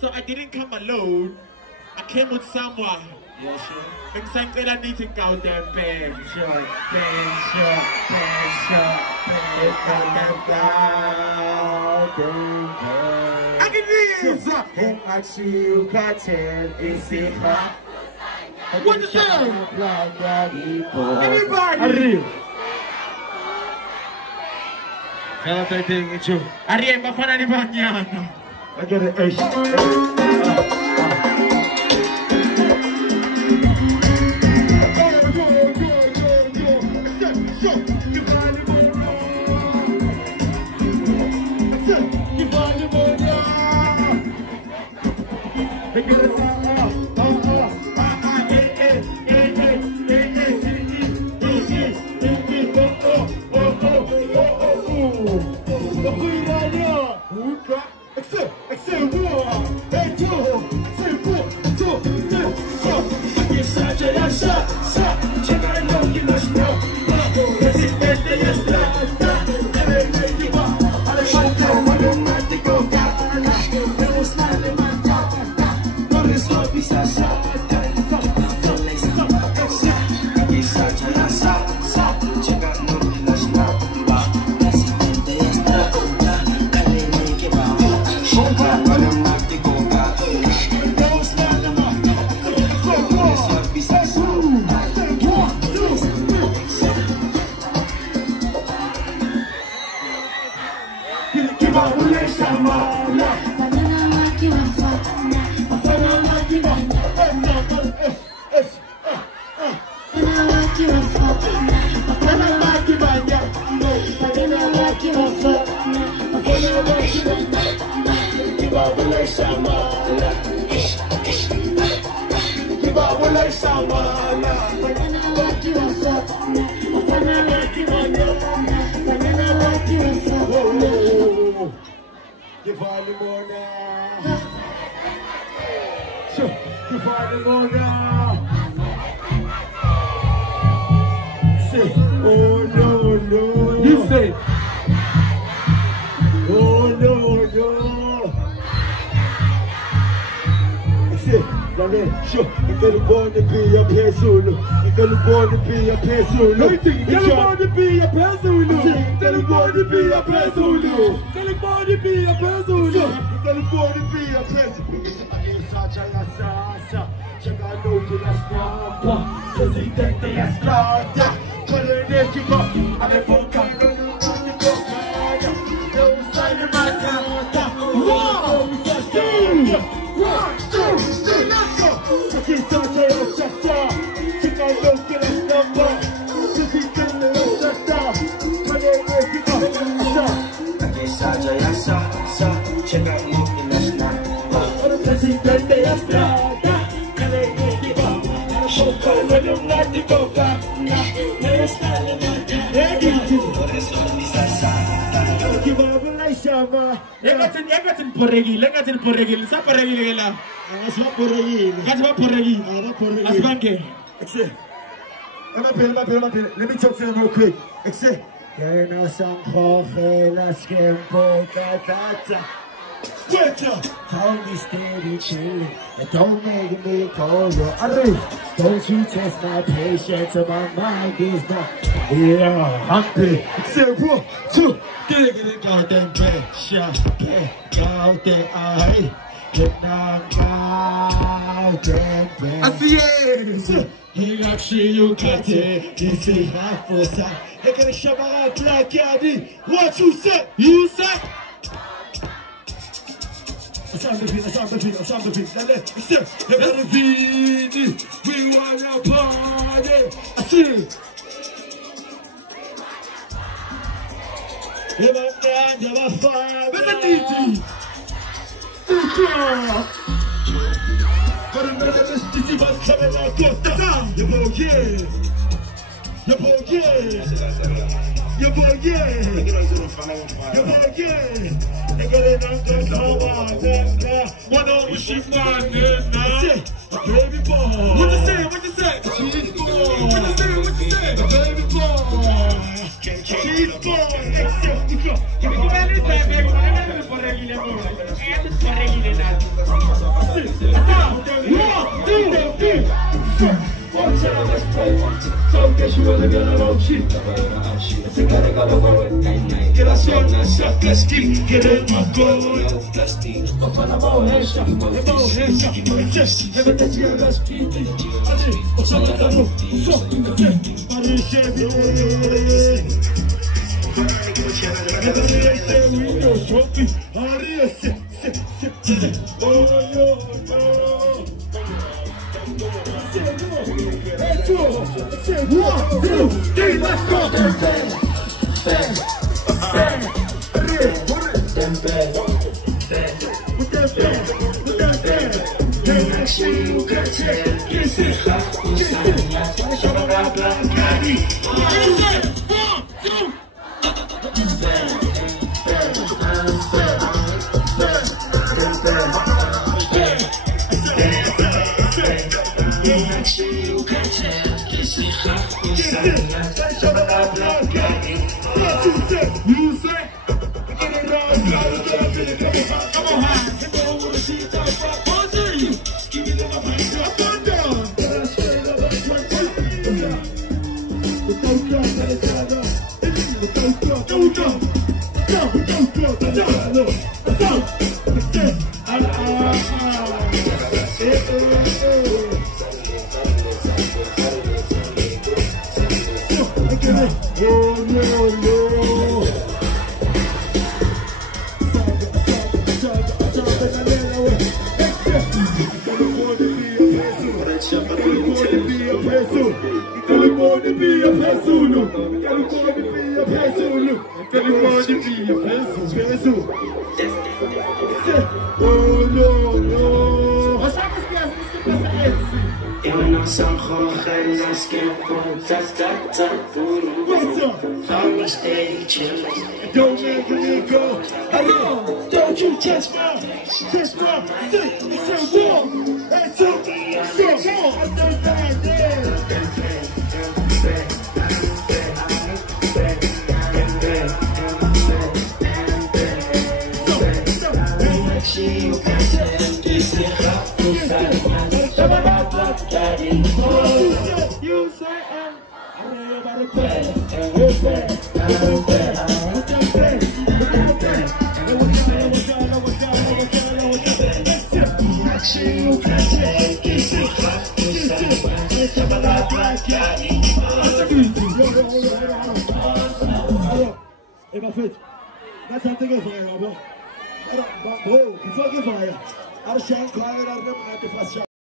So I didn't come alone. I came with someone. Yeah, sure. And something I need to go there, bang, short, bang, I can do what you say? Everybody! Ariel, Bafana ni Banyana. I get it. Let me talk to them real quick. Tony steady chilling, and don't make me call you. Don't you test my patience, or my mind is not. Yeah, hungry. Say 1, 2, dig it, goddamn pressure, goddamn eye, get goddamn breath. I see it. He got you got it. This is half for side. They gonna show my black caddy. What you say? You say? I'm the beat. You better Vinny, we wanna party. I see it. You're my man, you're my father. Better DJ. But another this is what's coming out of the sound. Your boy, yeah. Your boy, yeah. Your boy, yeah. Your boy, yeah. They get it on the floor. One over she's one now. Baby boy. What you say? What you say? She's born. What you say? What you say? Baby boy. She's born. Give me the time, baby. I'm not for regular. Eu não sou correr, não esqueço, I'm steady chillin'. Don't make me go. Hello, don't you touch my dick. It's so warm. It's so warm. Understand you say I'm about to play. Hey, my friend, that's something else, right? Before I give fire, I'll shine, climb it out of the